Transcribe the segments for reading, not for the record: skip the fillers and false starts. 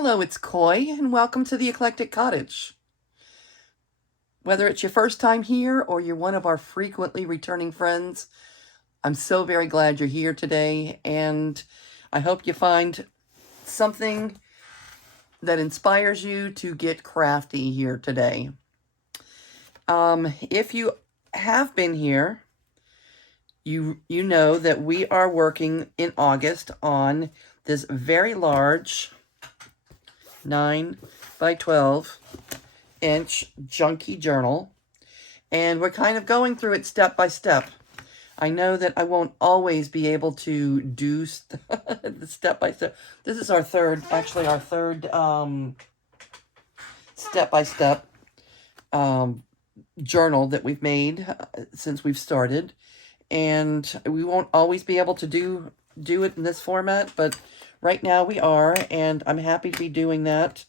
Hello, it's Coy, and welcome to the Eclectic Cottage. Whether it's your first time here or you're one of our frequently returning friends, I'm so very glad you're here today, and I hope you find something that inspires you to get crafty here today. If you have been here, you know that we are working in August on this very large 9 by 12 inch Junkity journal, and we're kind of going through it step by step. I know that I won't always be able to do the step by step. This is our third step by step journal that we've made since we've started, and we won't always be able to do it in this format, but right now we are, and I'm happy to be doing that,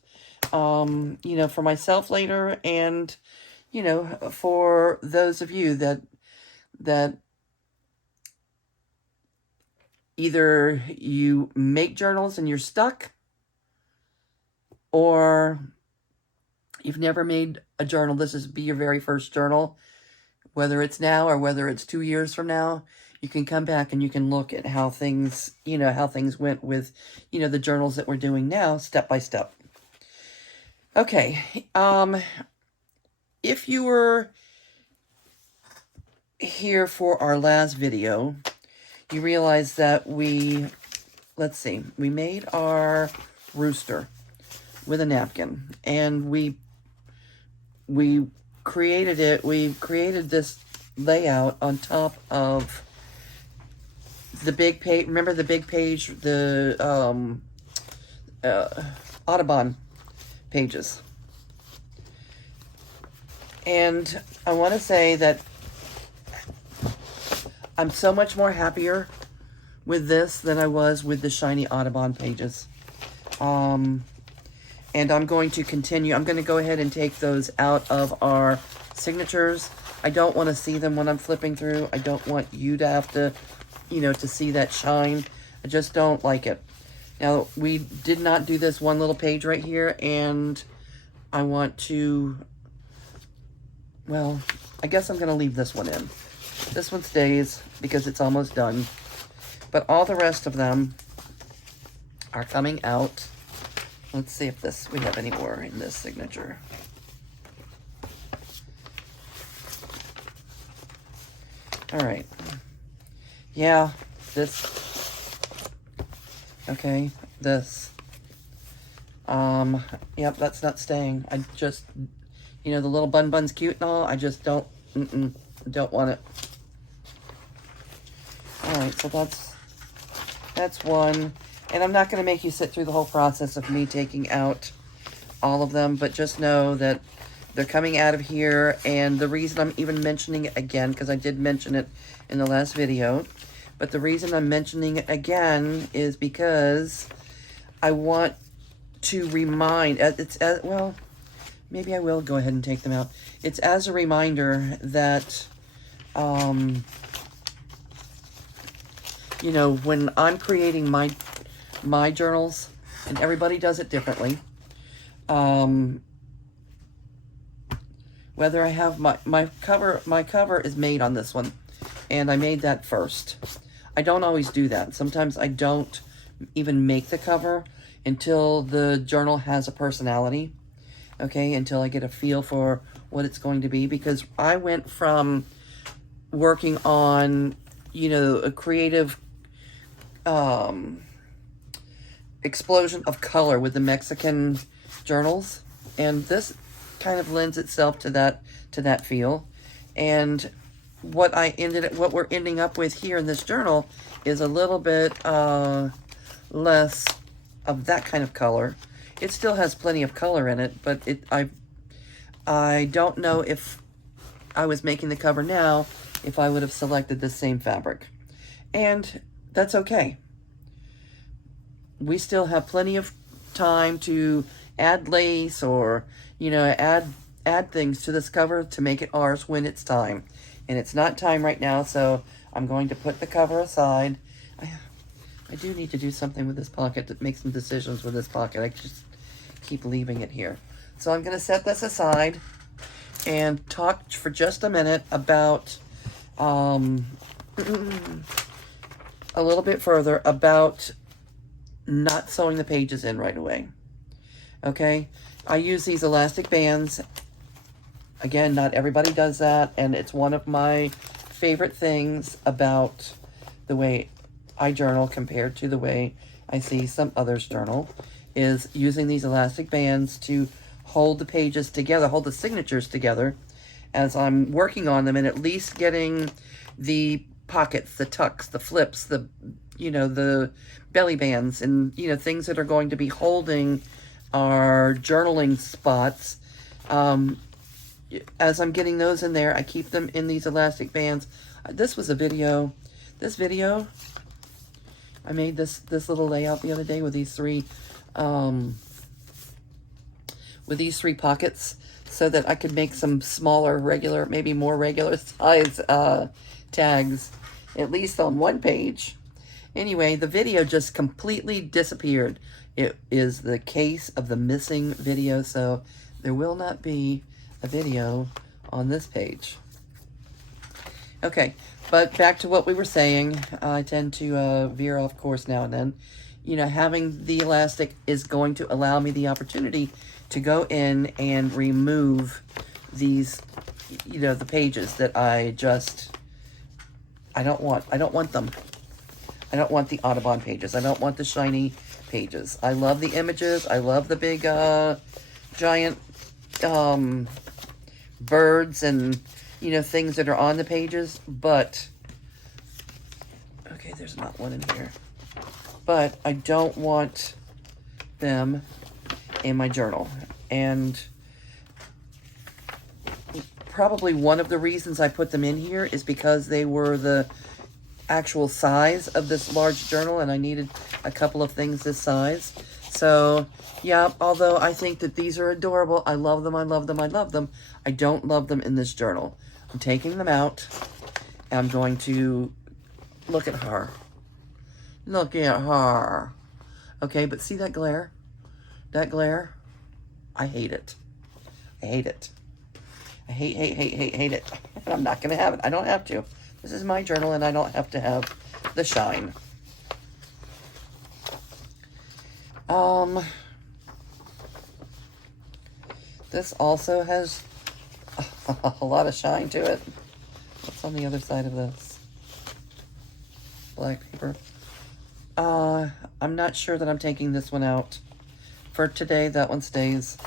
for myself later, and, for those of you that either you make journals and you're stuck, or you've never made a journal. This is be your very first journal, whether it's now or whether it's 2 years from now. You can come back and you can look at how things went with, the journals that we're doing now, step by step. Okay, if you were here for our last video, you realize that we made our rooster with a napkin, and we created this layout on top of the big page. Remember the big page, the Audubon pages. And I want to say that I'm so much more happier with this than I was with the shiny Audubon pages. And I'm going to continue. I'm going to go ahead and take those out of our signatures. I don't want to see them when I'm flipping through. I don't want you to have to, to see that shine. I just don't like it. Now, we did not do this one little page right here, and I want to, well, I guess I'm going to leave this one in. This one stays because it's almost done. But all the rest of them are coming out. Let's see if we have any more in this signature. All right. Yeah, this. Okay, this. Yep, that's not staying. I just, the little bun's cute and all. I just don't want it. All right, so that's one. And I'm not going to make you sit through the whole process of me taking out all of them, but just know that they're coming out of here. And the reason I'm even mentioning it again, because I did mention it in the last video, but the reason I'm mentioning it again is because I want to remind, well, maybe I will go ahead and take them out. It's as a reminder that, when I'm creating my journals, and everybody does it differently, whether I have my cover is made on this one, and I made that first. I don't always do that. Sometimes I don't even make the cover until the journal has a personality, okay, until I get a feel for what it's going to be, because I went from working on, a creative explosion of color with the Mexican journals, and this kind of lends itself to that feel. And what we're ending up with here in this journal is a little bit less of that kind of color. It still has plenty of color in it, but I don't know if I was making the cover now if I would have selected the same fabric, and that's okay. We still have plenty of time to add lace or, add things to this cover to make it ours when it's time. And it's not time right now, so I'm going to put the cover aside. I do need to do something with this pocket, to make some decisions with this pocket. keep leaving it here. So I'm going to set this aside and talk for just a minute about, a little bit further about not sewing the pages in right away. Okay, I use these elastic bands. Again, not everybody does that, and it's one of my favorite things about the way I journal compared to the way I see some others journal, is using these elastic bands to hold the pages together, hold the signatures together as I'm working on them, and at least getting the pockets, the tucks, the flips, the, you know, the belly bands, and, you know, things that are going to be holding our journaling spots. As I'm getting those in there, I keep them in these elastic bands. This was a video, I made this little layout the other day with these three pockets, so that I could make some smaller, regular, maybe more regular size tags, at least on one page. Anyway, the video just completely disappeared. It is the case of the missing video, so there will not be a video on this page. Okay, but back to what we were saying. I tend to veer off course now and then. You know, having the elastic is going to allow me the opportunity to go in and remove these, you know, the pages that I don't want. I don't want them. I don't want the Audubon pages. I don't want the shiny pages. I love the images. I love the big, giant, birds and, you know, things that are on the pages, but, okay, there's not one in here, but I don't want them in my journal. And probably one of the reasons I put them in here is because they were the actual size of this large journal, and I needed a couple of things this size. So, yeah, although I think that these are adorable, I love them, I love them, I love them, I don't love them in this journal. I'm taking them out, and I'm going to look at her. Look at her. Okay, but see that glare? That glare? I hate it. I hate it. I hate it. And I'm not going to have it. I don't have to. This is my journal, and I don't have to have the shine. This also has a lot of shine to it. What's on the other side of this? Black paper. I'm not sure that I'm taking this one out. For today, that one stays.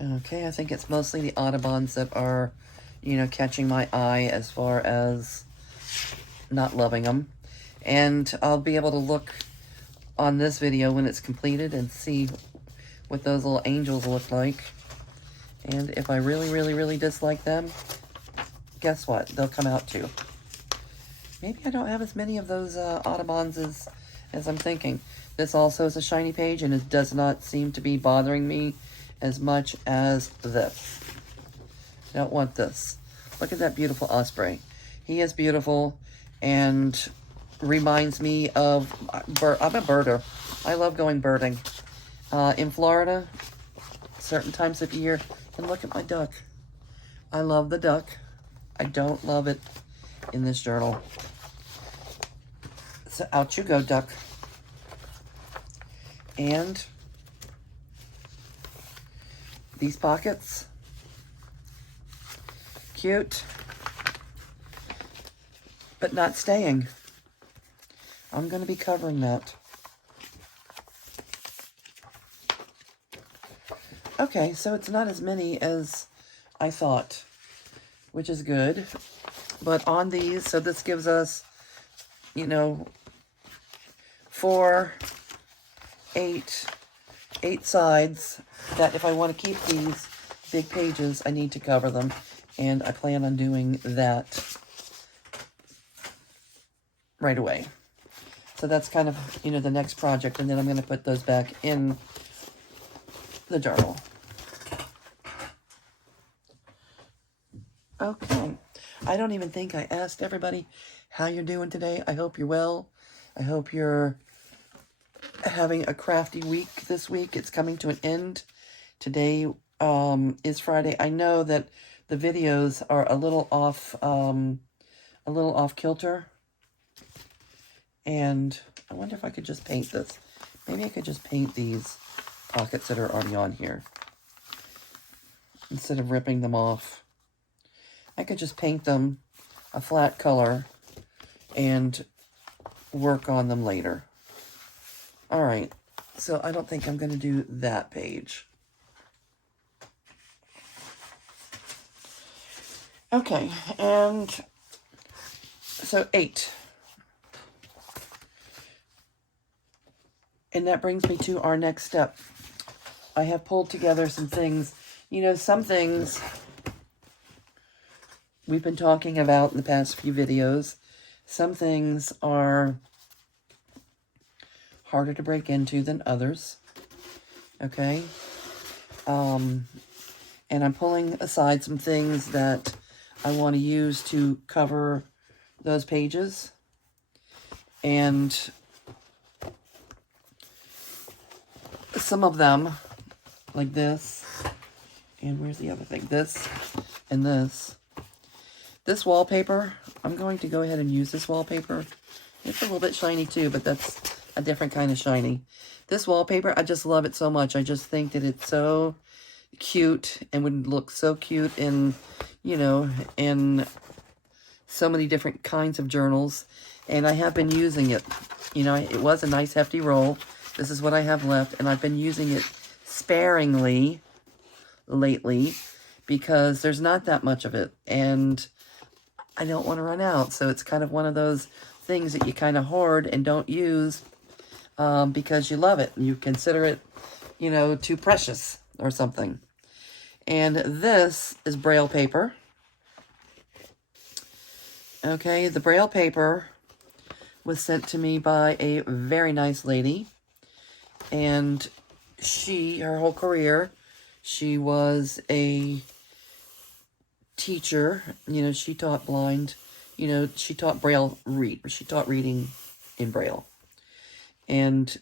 Okay, I think it's mostly the Audubons that are, you know, catching my eye as far as not loving them. And I'll be able to look on this video when it's completed and see what those little angels look like. And if I really dislike them, guess what? They'll come out too. Maybe I don't have as many of those Audubons as I'm thinking. This also is a shiny page, and it does not seem to be bothering me as much as this. I don't want this. Look at that beautiful osprey. He is beautiful and reminds me of, I'm a birder. I love going birding. In Florida, certain times of year, and look at my duck. I love the duck. I don't love it in this journal. So out you go, duck. And these pockets, cute, but not staying. I'm going to be covering that. Okay, so it's not as many as I thought, which is good. But on these, so this gives us, you know, 8 sides that if I want to keep these big pages, I need to cover them. And I plan on doing that right away. So that's kind of, you know, the next project. And then I'm going to put those back in the journal. Okay. I don't even think I asked everybody how you're doing today. I hope you're well. I hope you're having a crafty week this week. It's coming to an end. Today is Friday. I know that the videos are a little off kilter. And I wonder if I could just paint this. Maybe I could just paint these pockets that are already on here instead of ripping them off. I could just paint them a flat color and work on them later. All right, so I don't think I'm going to do that page. Okay, and so 8. And that brings me to our next step. I have pulled together some things. You know, some things we've been talking about in the past few videos. Some things are harder to break into than others. Okay? And I'm pulling aside some things that I want to use to cover those pages. And some of them, like this, and where's the other thing? This and this. This wallpaper, I'm going to go ahead and use this wallpaper. It's a little bit shiny too, but that's a different kind of shiny. This wallpaper, I just love it so much. I just think that it's so cute and would look so cute in, you know, in so many different kinds of journals. And I have been using it. You know, it was a nice hefty roll. This is what I have left, and I've been using it sparingly lately because there's not that much of it, and I don't want to run out. So it's kind of one of those things that you kind of hoard and don't use because you love it. You consider it, you know, too precious or something. And this is Braille paper. Okay, the Braille paper was sent to me by a very nice lady. And her whole career, she was a teacher. You know, she taught blind, you know, she taught she taught reading in Braille. And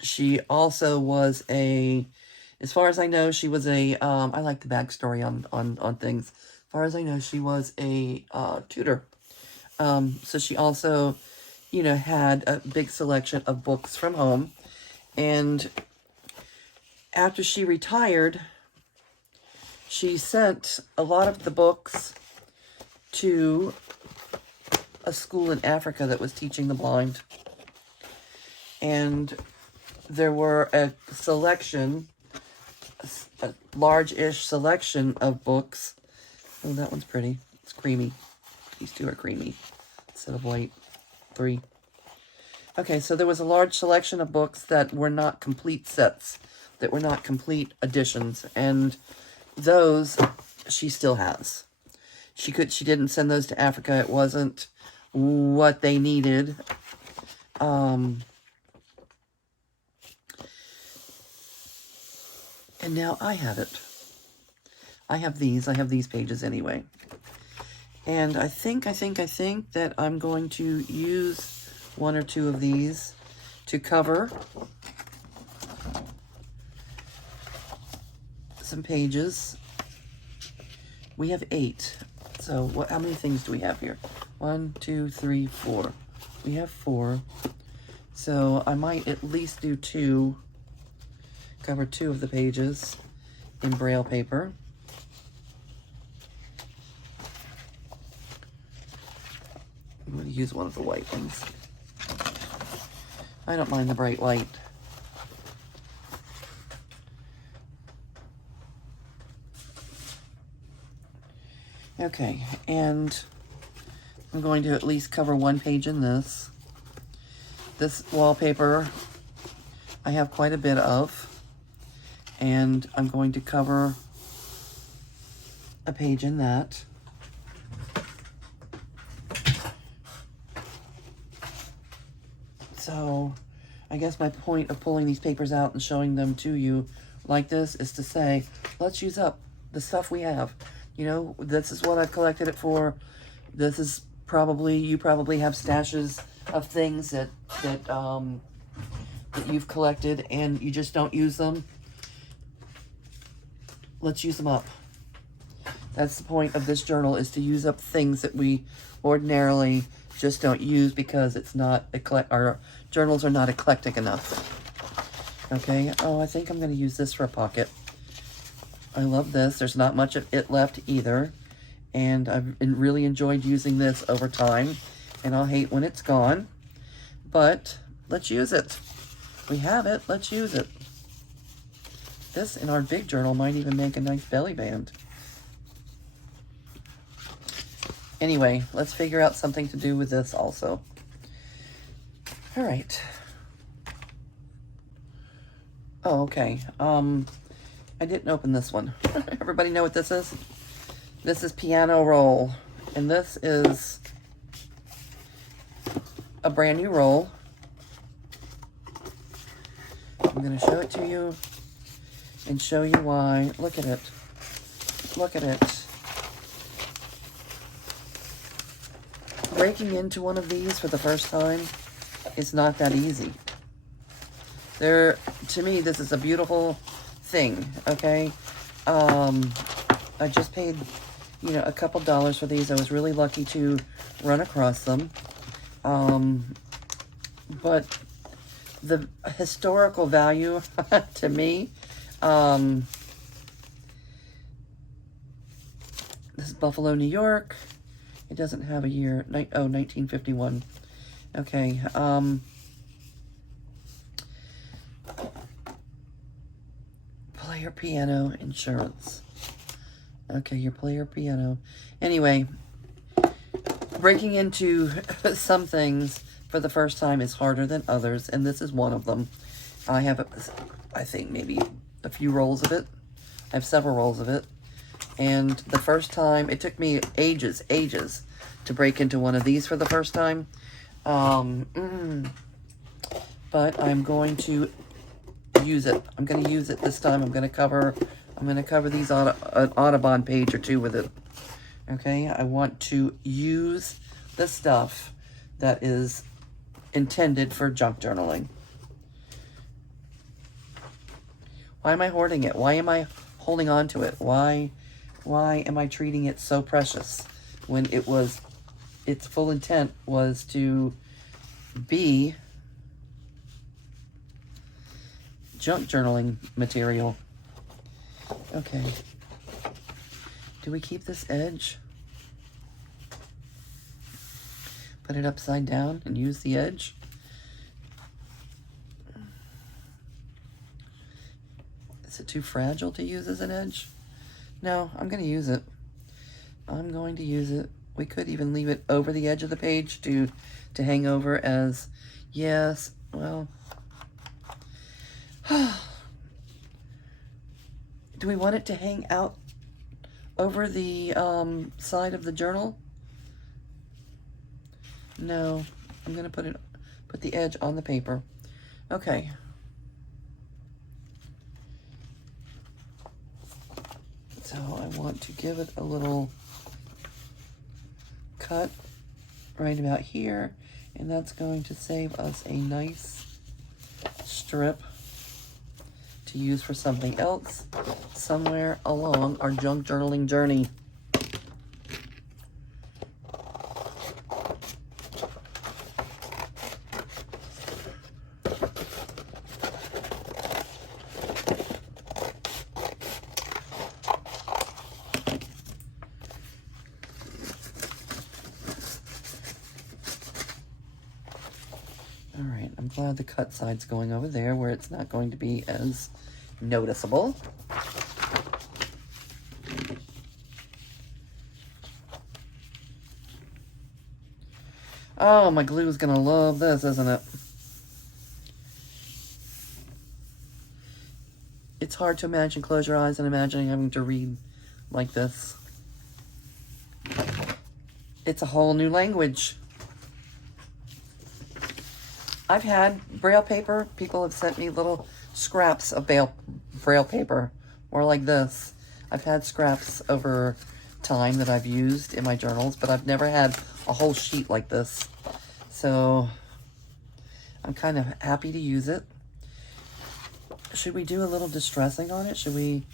she also was as far as I know, she was I like the backstory on things. As far as I know, she was a tutor. So she also, you know, had a big selection of books from home. And after she retired, she sent a lot of the books to a school in Africa that was teaching the blind. And there were a large-ish selection of books. Oh, that one's pretty. It's creamy. These two are creamy instead of white. 3. Okay, so there was a large selection of books that were not complete sets, that were not complete editions, and those she still has. She didn't send those to Africa. It wasn't what they needed. And now I have it. I have these pages anyway. And I think that I'm going to use 1 or 2 of these to cover some pages. We have 8. So how many things do we have here? 1, 2, 3, 4. We have 4. So I might at least do 2, cover 2 of the pages in Braille paper. I'm going to use one of the white ones. I don't mind the bright light. Okay, and I'm going to at least cover 1 page in this. This wallpaper I have quite a bit of, and I'm going to cover a page in that. So I guess my point of pulling these papers out and showing them to you like this is to say, let's use up the stuff we have. You know, this is what I've collected it for. This is probably, you probably have stashes of things that you've collected and you just don't use them. Let's use them up. That's the point of this journal, is to use up things that we ordinarily just don't use because it's not, our journals are not eclectic enough. Okay, oh, I think I'm going to use this for a pocket. I love this. There's not much of it left either. And I've really enjoyed using this over time. And I'll hate when it's gone. But let's use it. We have it. Let's use it. This in our big journal might even make a nice belly band. Anyway, let's figure out something to do with this also. All right. Oh, okay. I didn't open this one. Everybody know what this is? This is piano roll. And this is a brand new roll. I'm going to show it to you and show you why. Look at it. Look at it. Breaking into one of these for the first time is not that easy. To me, this is a beautiful thing, okay? I just paid, you know, a couple dollars for these. I was really lucky to run across them. But the historical value to me, this is Buffalo, New York. It doesn't have a year. 1951. Okay. Player piano insurance. Okay, your player piano. Anyway, breaking into some things for the first time is harder than others, and this is one of them. I have, I think, maybe a few rolls of it. I have several rolls of it. And the first time, it took me ages to break into one of these for the first time. But I'm going to use it. I'm going to use it this time. I'm going to cover these on an Audubon page or two with it. Okay, I want to use the stuff that is intended for junk journaling. Why am I hoarding it? Why am I holding on to it? Why am I treating it so precious when its full intent was to be junk journaling material? Okay. Do we keep this edge? Put it upside down and use the edge? Is it too fragile to use as an edge? No, I'm going to use it. I'm going to use it. We could even leave it over the edge of the page to hang over as, yes, well. Do we want it to hang out over the side of the journal? No, I'm going to put the edge on the paper. Okay. So I want to give it a little cut right about here, and that's going to save us a nice strip to use for something else somewhere along our junk journaling journey. All right, I'm glad the cut side's going over there where it's not going to be as noticeable. Oh, my glue is going to love this, isn't it? It's hard to imagine. Close your eyes and imagining having to read like this. It's a whole new language. I've had Braille paper. People have sent me little scraps of Braille paper, more like this. I've had scraps over time that I've used in my journals, but I've never had a whole sheet like this. So I'm kind of happy to use it. Should we do a little distressing on it? Should we?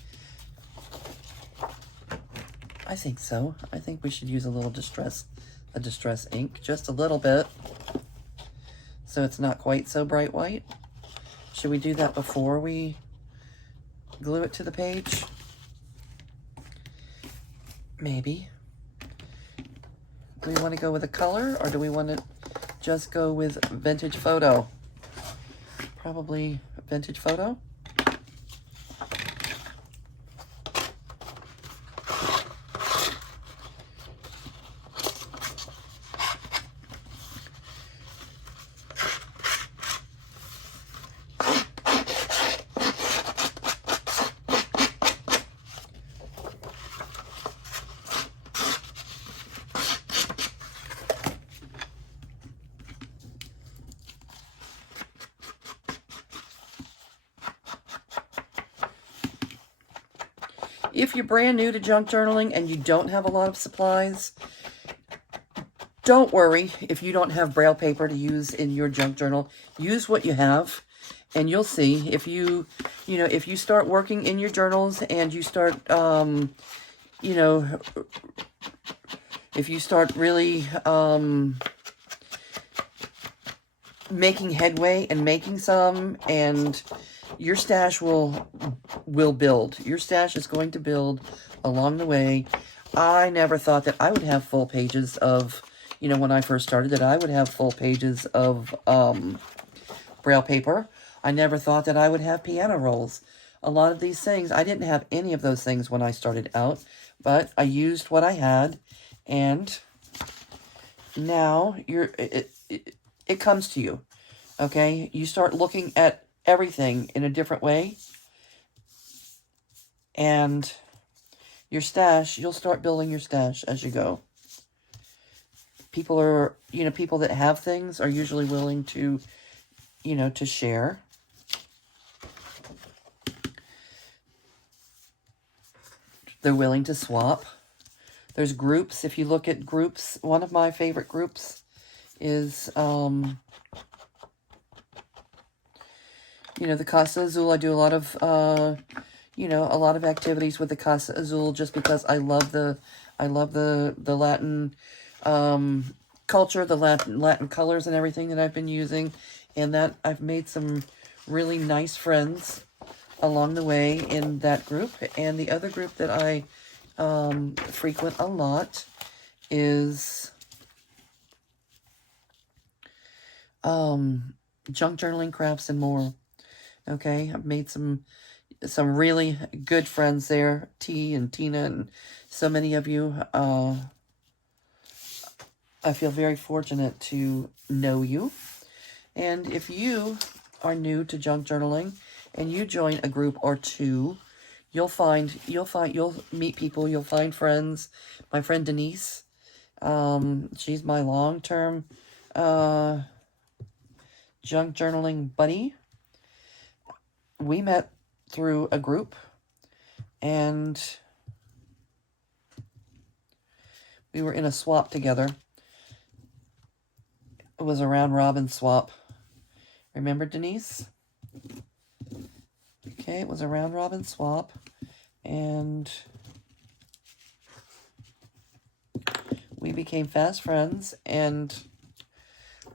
I think so. I think we should use a little distress ink, just a little bit, so it's not quite so bright white. Should we do that before we glue it to the page? Maybe. Do we want to go with a color, or do we want to just go with vintage photo? Probably vintage photo. If you're brand new to junk journaling and you don't have a lot of supplies, don't worry if you don't have Braille paper to use in your junk journal. Use what you have, and you'll see if if you start working in your journals and you start, if you start really making headway and making some, and your stash will build. Your stash is going to build along the way. I never thought that I would have full pages of, when I first started, that I would have full pages of Braille paper. I never thought that I would have piano rolls. A lot of these things, I didn't have any of those things when I started out, but I used what I had, and now it comes to you, okay? You start looking at everything in a different way, and your stash, you'll start building your stash as you go. People that have things are usually willing to, to share. They're willing to swap. There's groups. If you look at groups, one of my favorite groups is, the Casa Azul. I do a lot of, a lot of activities with the Casa Azul just because I love the Latin culture, the Latin colors and everything that I've been using, and that I've made some really nice friends along the way in that group. And the other group that I frequent a lot is Junk Journaling, Crafts, and More. Okay, I've made some really good friends there, T and Tina, and so many of you. I feel very fortunate to know you. And if you are new to junk journaling and you join a group or two, you'll meet people, you'll find friends. My friend Denise, she's my long-term junk journaling buddy. We met through a group, and we were in a swap together. It was a round robin swap. Remember, Denise? Okay, it was a round robin swap, and we became fast friends, and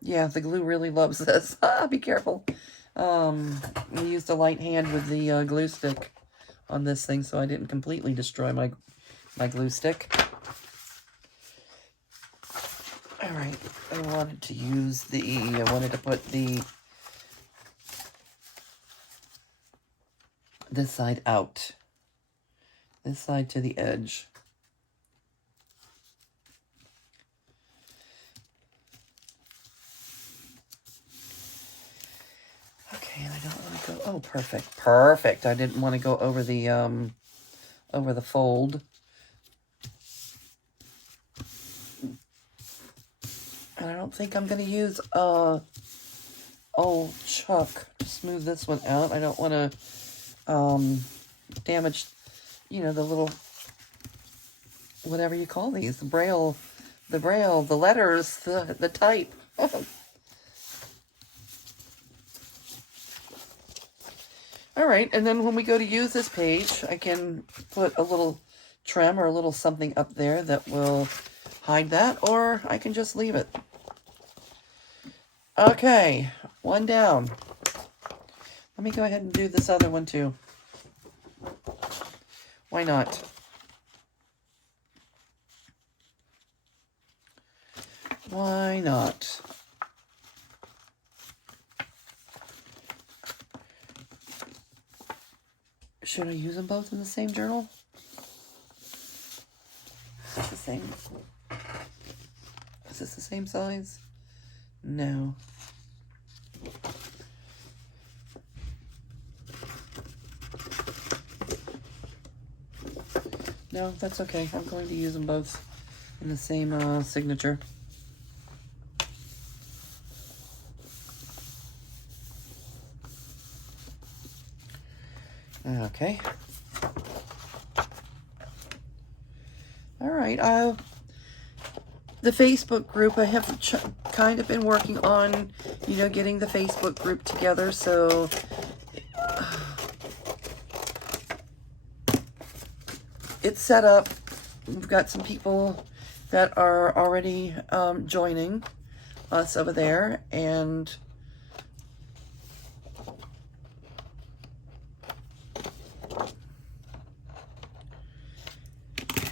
yeah, the glue really loves this. Be careful. We used a light hand with the glue stick on this thing, so I didn't completely destroy my glue stick. All right, I wanted to put this side out, this side to the edge. Okay, and I don't want to go, oh, perfect. I didn't want to go over the fold. And I don't think I'm going to use old Chuck to smooth this one out. I don't want to damage, the little whatever you call these, the braille, the letters, the type. All right, and then when we go to use this page, I can put a little trim or a little something up there that will hide that, or I can just leave it. Okay, one down. Let me go ahead and do this other one too. Why not? Why not? Should I use them both in the same journal? Is this the same? Is this the same size? No. No, that's okay. I'm going to use them both in the same signature. Okay. All right. The Facebook group, I have kind of been working on, you know, getting the Facebook group together. So it's set up. We've got some people that are already joining us over there, and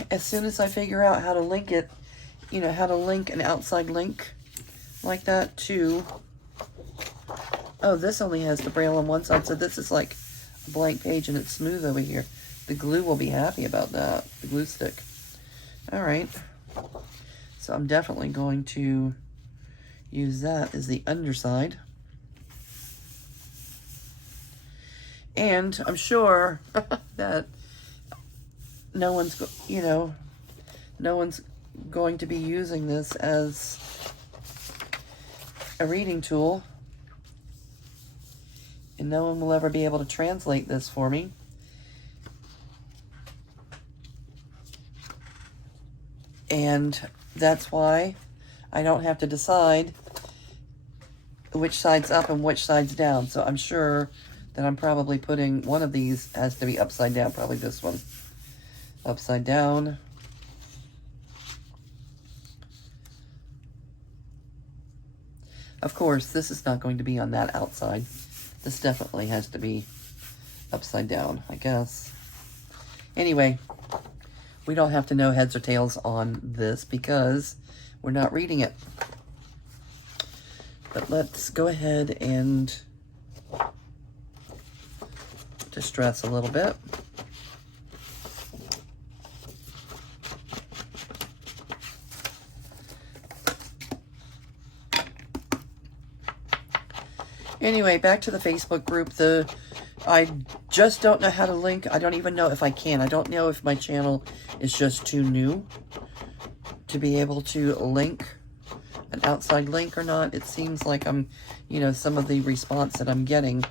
as soon as I figure out how to link it, you know, how to link an outside link like that to, oh, this only has the braille on one side, so this is like a blank page and it's smooth over here. The glue will be happy about that, the glue stick. All right, so I'm definitely going to use that as the underside. And I'm sure that no one's, you know, no one's going to be using this as a reading tool, and no one will ever be able to translate this for me. And that's why I don't have to decide which side's up and which side's down. So I'm sure that I'm probably putting one of these has to be upside down, probably this one. Upside down. Of course, this is not going to be on that outside. This definitely has to be upside down, I guess. Anyway, we don't have to know heads or tails on this because we're not reading it. But let's go ahead and distress a little bit. Anyway, back to the Facebook group. I just don't know how to link. I don't even know if I can. I don't know if my channel is just too new to be able to link an outside link or not. It seems like I'm, you know, some of the response that I'm getting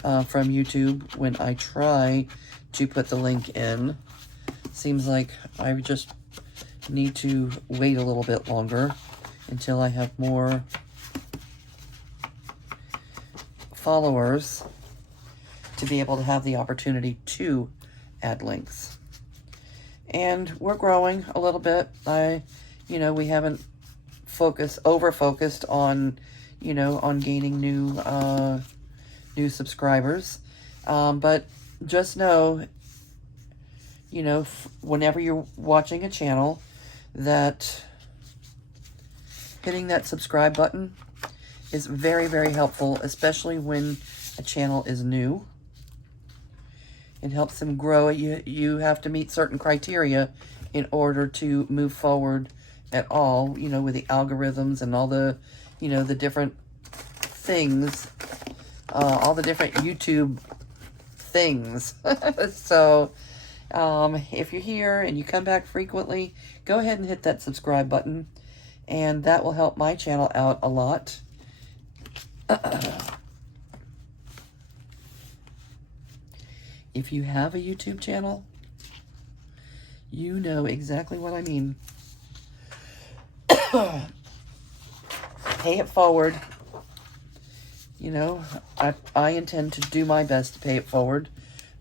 from YouTube when I try to put the link in, seems like I just need to wait a little bit longer until I have more followers to be able to have the opportunity to add links. And we're growing a little bit. You know, we haven't over-focused on, you know, on gaining new subscribers. But just know, you know, whenever you're watching a channel, that hitting that subscribe button is very, very helpful, especially when a channel is new. It helps them grow. You have to meet certain criteria in order to move forward at all, you know, with the algorithms and all the, you know, the different things, all the different YouTube things. So, if you're here and you come back frequently, go ahead and hit that subscribe button, and that will help my channel out a lot. If you have a YouTube channel, You know exactly what I mean. Pay it forward. You know, I intend to do my best to pay it forward.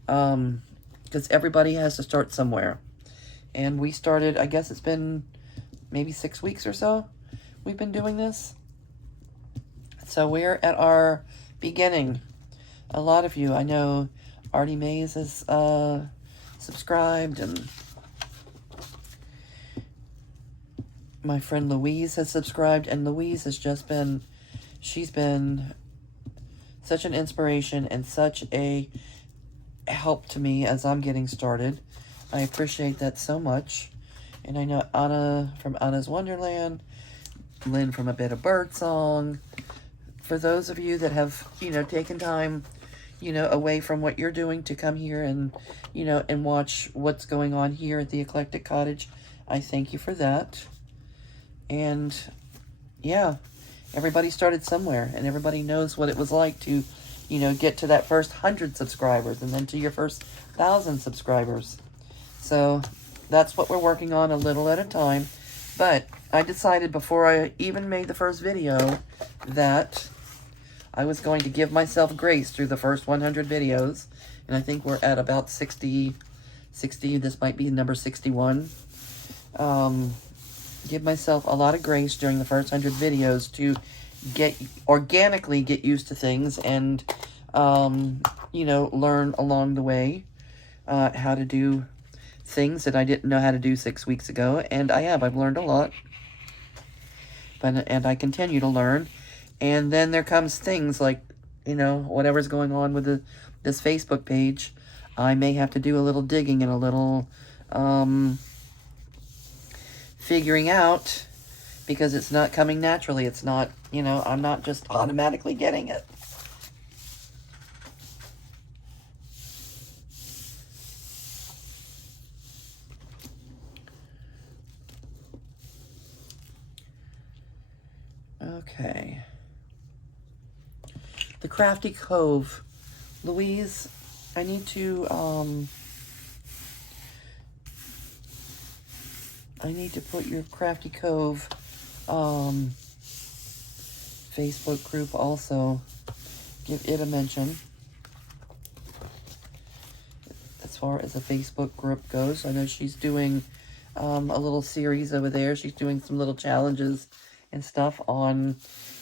Because everybody has to start somewhere. And we started, I guess it's been maybe 6 weeks or so we've been doing this. So we're at our beginning. A lot of you, I know Artie Mays has subscribed, and my friend Louise has subscribed, and Louise has just been, she's been such an inspiration and such a help to me as I'm getting started. I appreciate that so much. And I know Anna from Anna's Wonderland, Lynn from A Bit of Birdsong. For those of you that have, taken time, away from what you're doing to come here and, and watch what's going on here at the Eclectic Cottage, I thank you for that. And yeah, everybody started somewhere, and everybody knows what it was like to, get to that first 100 subscribers and then to your first 1,000 subscribers. So that's what we're working on, a little at a time. But I decided before I even made the first video that I was going to give myself grace through the first 100 videos. And I think we're at about 60, this might be number 61. Give myself a lot of grace during the first 100 videos to organically get used to things and, learn along the way how to do things that I didn't know how to do 6 weeks ago. And I've learned a lot. And I continue to learn. And then there comes things like, whatever's going on with this Facebook page. I may have to do a little digging and a little figuring out, because it's not coming naturally. It's not, I'm not just automatically getting it. Okay. The Crafty Cove. Louise, I need to put your Crafty Cove Facebook group also. Give it a mention. As far as the Facebook group goes, I know she's doing a little series over there. She's doing some little challenges and stuff on,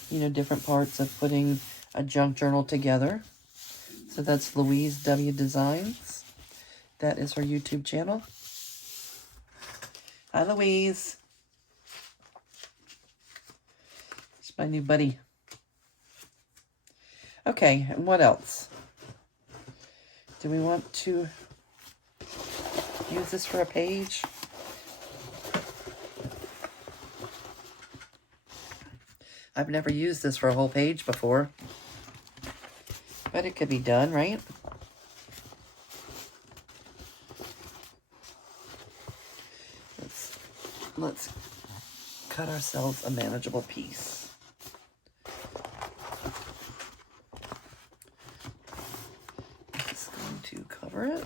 different parts of putting a junk journal together. So that's Louise W. Designs. That is her YouTube channel. Hi, Louise. It's my new buddy. Okay, and what else? Do we want to use this for a page? I've never used this for a whole page before. But it could be done, right? Let's cut ourselves a manageable piece. It's going to cover it.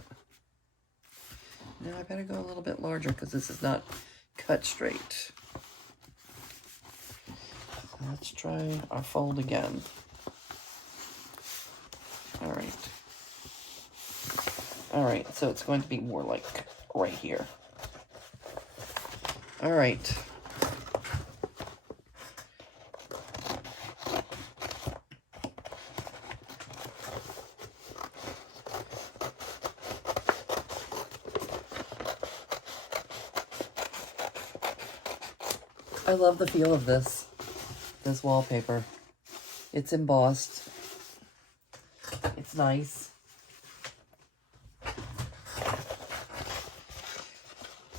Now I better go a little bit larger because this is not cut straight. Let's try our fold again. All right, so it's going to be more like right here. All right. I love the feel of this wallpaper. It's embossed. It's nice.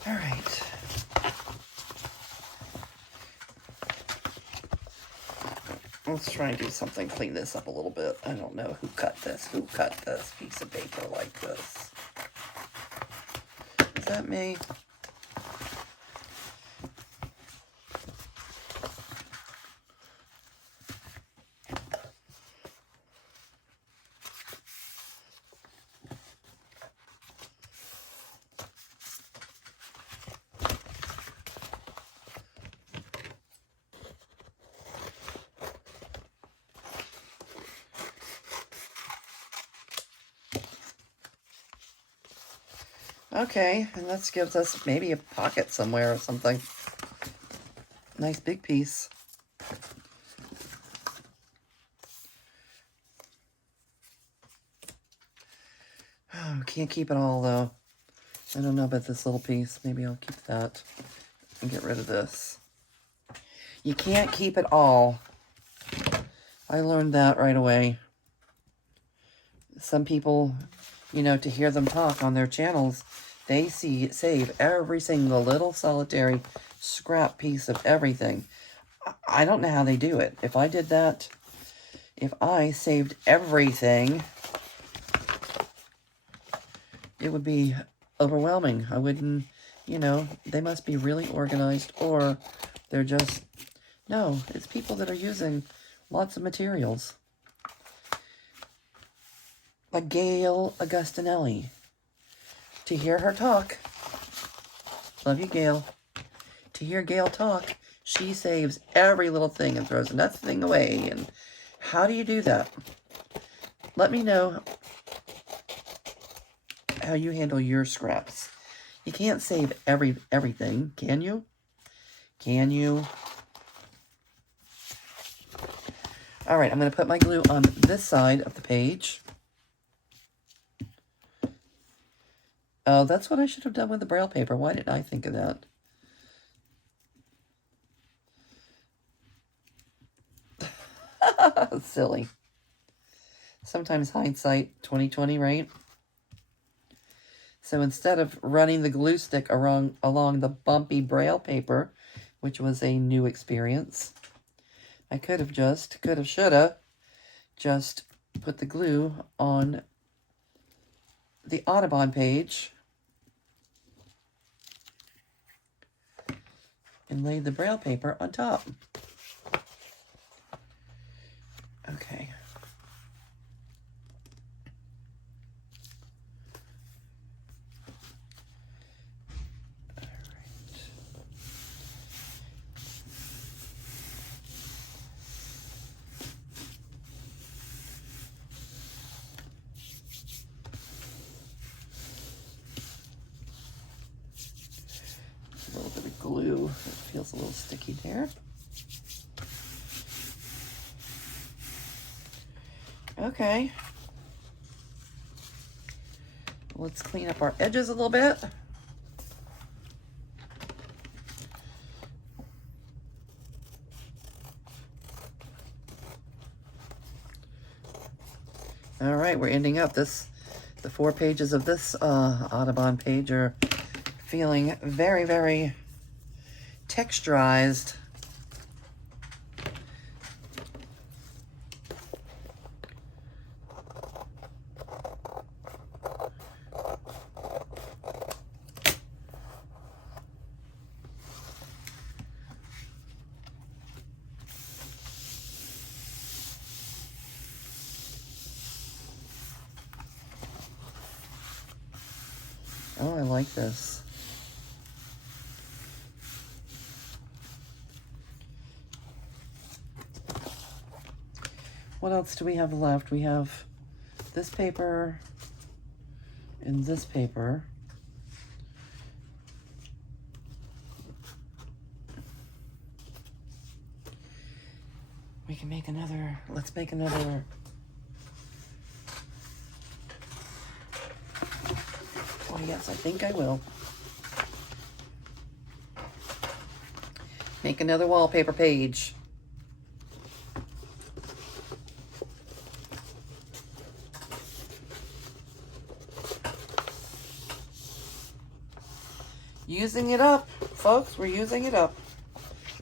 All right. Let's try and do something, clean this up a little bit. I don't know who cut this piece of paper like this. Is that me? Okay, and this gives us maybe a pocket somewhere or something. Nice big piece. Oh, can't keep it all though. I don't know about this little piece. Maybe I'll keep that and get rid of this. You can't keep it all. I learned that right away. Some people, you know, to hear them talk on their channels, they save every single little solitary scrap piece of everything. I don't know how they do it. If I did that, if I saved everything, it would be overwhelming. I wouldn't, you know, they must be really organized, or they're just, no, it's people that are using lots of materials. Like Gail Augustinelli. To hear her talk, love you, Gail. To hear Gail talk, she saves every little thing and throws nothing away. And how do you do that? Let me know how you handle your scraps. You can't save everything, can you? Can you? All right, I'm going to put my glue on this side of the page. Oh, that's what I should have done with the Braille paper. Why didn't I think of that? Silly. Sometimes hindsight 2020, right? So instead of running the glue stick along the bumpy Braille paper, which was a new experience, I shoulda just put the glue on the Audubon page and laid the Braille paper on top. Okay. A little bit of glue. It feels a little sticky there. Okay. Let's clean up our edges a little bit. All right, we're ending up the 4 pages of this Audubon page are feeling very, very texturized. Oh, I like this. What else do we have left? We have this paper and this paper. We can make another, let's make another. Oh yes, I think I will. Make another wallpaper page. Using it up, folks, we're using it up.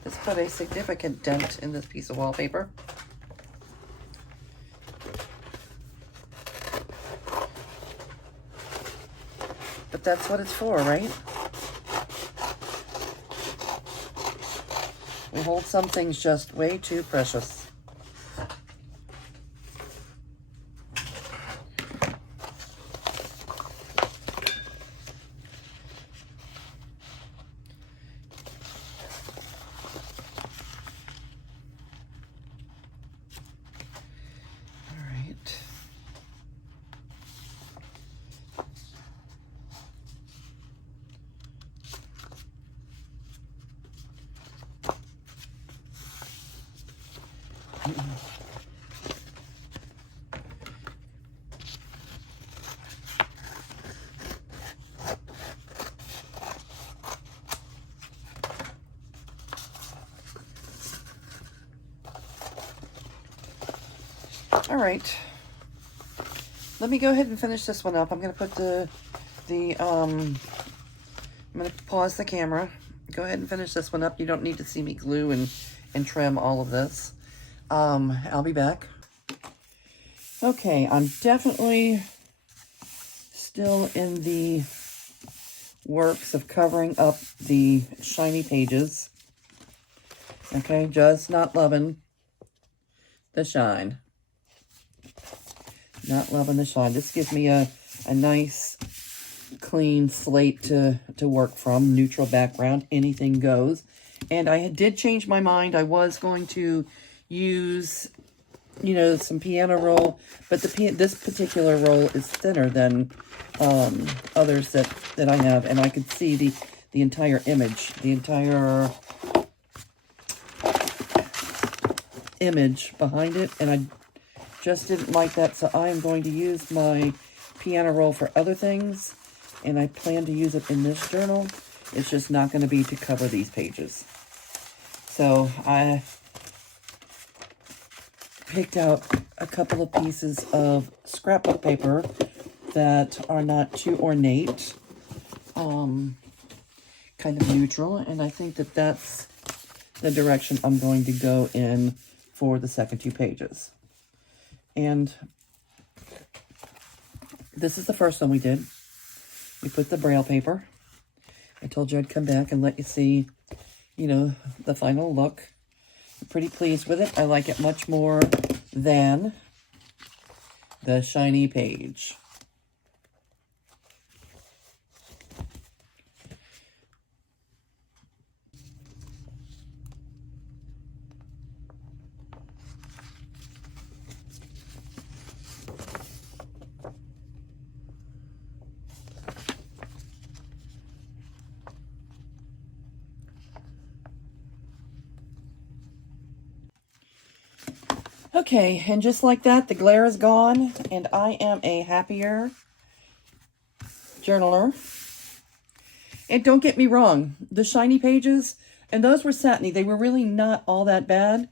This put a significant dent in this piece of wallpaper. But that's what it's for, right? We hold some things just way too precious. All right. Let me go ahead and finish this one up. I'm going to put I'm going to pause the camera. Go ahead and finish this one up. You don't need to see me glue and trim all of this. I'll be back. Okay, I'm definitely still in the works of covering up the shiny pages. Okay, just not loving the shine. Not loving the shine. This gives me a nice clean slate to work from. Neutral background, anything goes. And I did change my mind. I was going to use, you know, some piano roll, but this particular roll is thinner than others that I have, and I could see the entire image, behind it, and I just didn't like that, so I am going to use my piano roll for other things, and I plan to use it in this journal. It's just not going to be to cover these pages. So I picked out a couple of pieces of scrapbook paper that are not too ornate, kind of neutral, and I think that that's the direction I'm going to go in for the second two pages. And this is the first one we did. We put the Braille paper. I told you I'd come back and let you see, you know, the final look. I'm pretty pleased with it. I like it much more than the shiny page. Okay, and just like that, the glare is gone, and I am a happier journaler. And don't get me wrong, the shiny pages, and those were satiny. They were really not all that bad.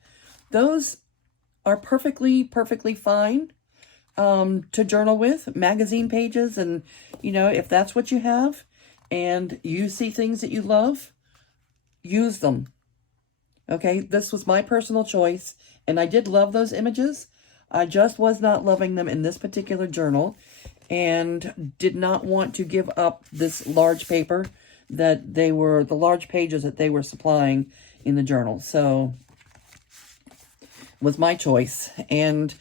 Those are perfectly fine to journal with. Magazine pages, and, you know, if that's what you have, and you see things that you love, use them. Okay, this was my personal choice, and I did love those images. I just was not loving them in this particular journal, and did not want to give up this large paper that the large pages that they were supplying in the journal. So, it was my choice. And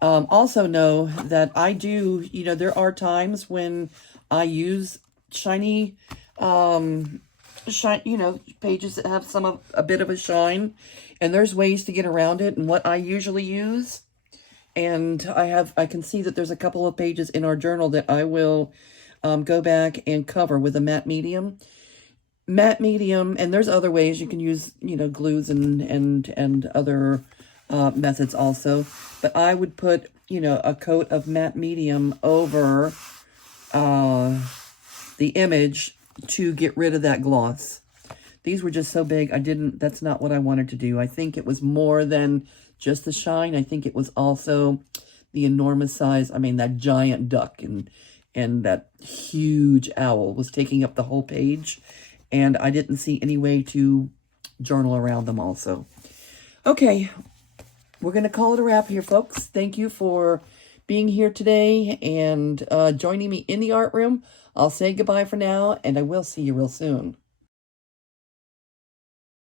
also know that I do, you know, there are times when I use shiny, you know, pages that have a bit of a shine, and there's ways to get around it. And what I usually use, and I can see that there's a couple of pages in our journal that I will go back and cover with a matte medium, and there's other ways you can use, you know, glues and other methods also, but I would put, you know, a coat of matte medium over the image to get rid of that gloss. These were just so big, that's not what I wanted to do. I think it was more than just the shine. I think it was also the enormous size. I mean, that giant duck and that huge owl was taking up the whole page, and I didn't see any way to journal around them also. Okay, we're going to call it a wrap here, folks. Thank you for being here today and joining me in the art room. I'll say goodbye for now, and I will see you real soon.